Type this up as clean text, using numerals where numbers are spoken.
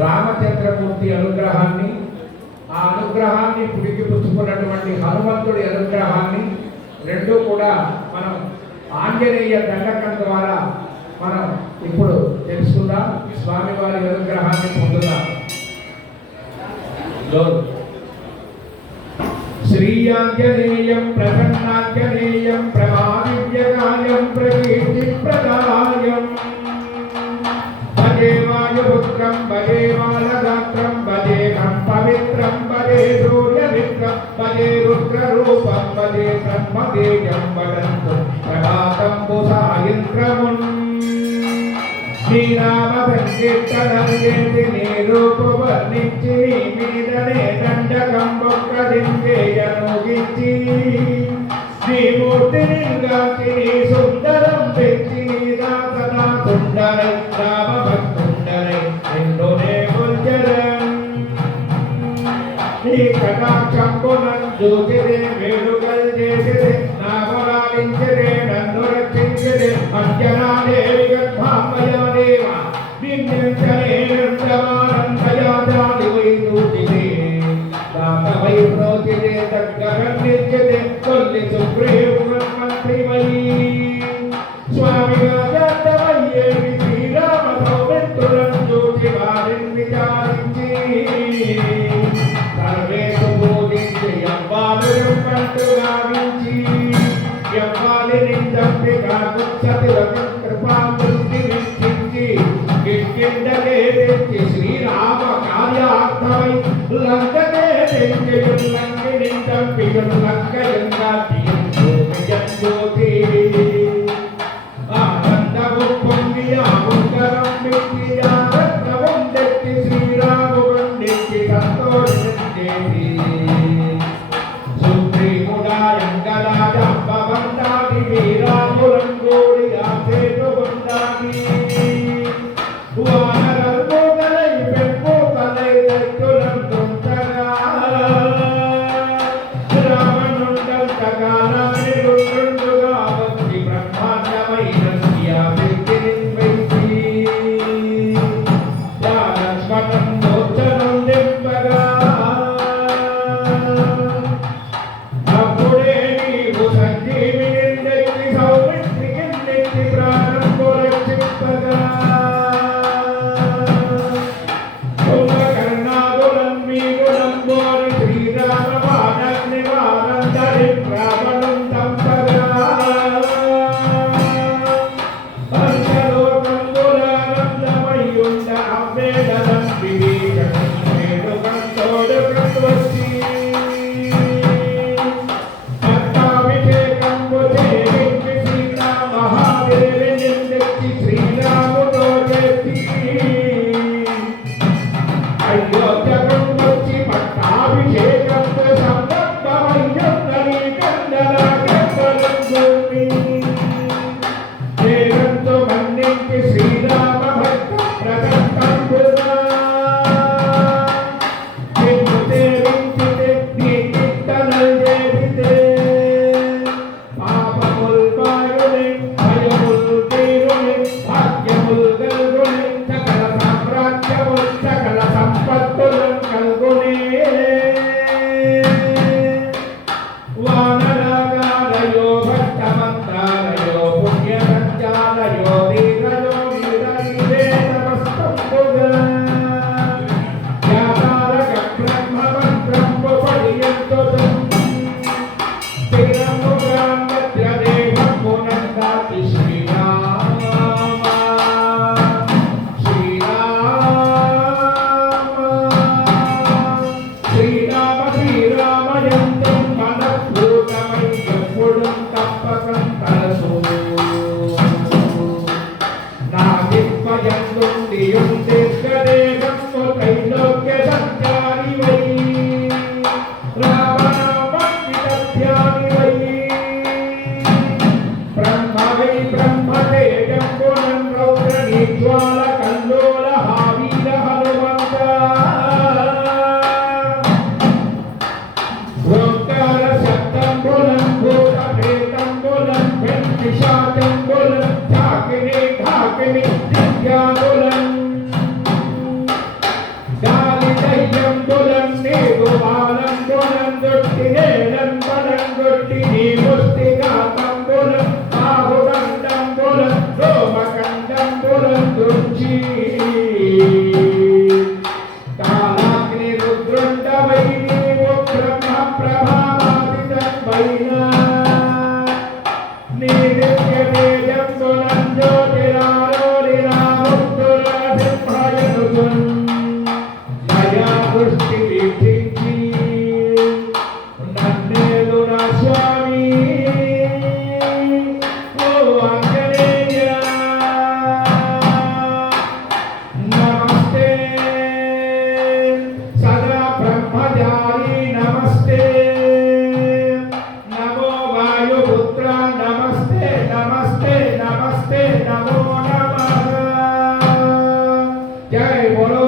రామచంద్రమూర్తి అనుగ్రహాన్ని, ఆ అనుగ్రహాన్ని పుడికి పుచ్చుకున్నటువంటి హనుమంతుడి అనుగ్రహాన్ని రెండూ కూడా మనం ఆంజనేయ దండకం ద్వారా మనం ఇప్పుడు తెలుసుకుందాం. స్వామివారి అనుగ్రహాన్ని పొందుదాం. శ్రీయాంజనేయం ప్రసన్నాంజనేయం ప్రమాదివ్యకాయం ప్రకీర్తిప్రదాయం భజే వాయుపుత్రం భజే బాలగాత్రం భజేహం పవిత్రం భజే సూర్యమిత్రం భజే రుద్రరూపం భజే బ్రహ్మతేజం వదంతు ప్రభాతంబు సాయంత్రమున్ శ్రీరామ సంకీర్తనం చేసి నీ రూపు వర్ణించి నీ మీదనే దండకం ఒక్కదించేయనుగించి నీ మూర్తిని గాంచి నీ సుందరం పెంచి నీ దాసనా సుందరై రామ భక్తుండరై నిన్నునే గుంజరం నీ కటాక్షంబునన్ చూచిరే వేడుకలు చేసిరే నామలాలించిరే నన్ను రక్షించిరే అంజనాదేవి గర్భామయాదేవ నిన్నంజనే నిర్జమానందయాదాది వై చూచిరే దాతవై ప్రోచిరే దగ్గరం నిచ్చిరే కొల్లి సుగ్రీవుమంత్రి వై స్వామిగా జాతవయ్యేవి శ్రీరామ సౌమిత్రులను చూచి వారిని విచారించి సర్వేసు బోధించి యవ్వాలి ఎంపంటు గావించి యవ్వాలిని చంపి కాకుత్సతి కృపాదృష్టి వీక్షించి కిష్కిందకే తెచ్చి శ్రీరామ కార్యార్థమై లంకనే తెంచెయుం లంకిని చంపియుం లంకయంగాచియుం భూమియం జ్యోతి ఆనందము పొంది ఆముందరం విట్టి ఆనందము తెచ్చి శ్రీరాముడికి సంతోషించేది సుగ్రీవుడాయంగలాజంబవందాది వీరాములంగోడి ఆసేటు వందాది వానరర్మోగలై పెంపోగలై దైత్యులం తుంటగా రావణుండంతగాలని రుండుగా వచ్చి బ్రహ్మాండమైన శక్తిని వైసి లక్ష్మణం మోచనం నింపగా అప్పుడే నీవు సంజీవిని సౌమిత్రికి నెత్తి ప్రాణం రక్షింపగా కుంభకర్ణాదులం మీకు నంబోని శ్రీరామ బాణగ్ని వారందరి రావణం తంపగా పంచలోకంబులానందమయ్యుండ అవ్వేదనం వివేకం వేడుకం తోడు కట్వచ్చి పట్టాభిషేకంబు చేయించి సీతా మహాదేవిని తెచ్చి శ్రీరాముతో చెప్పి అయోధ్యకం వచ్చి పట్టాభిషేకంతో సందర్భమయ్యుందని కందలాగెవ్వరం భూమి దేవంతో మన్నించి శ్రీరామ భక్త ప్రదత్తంబుగా बोलो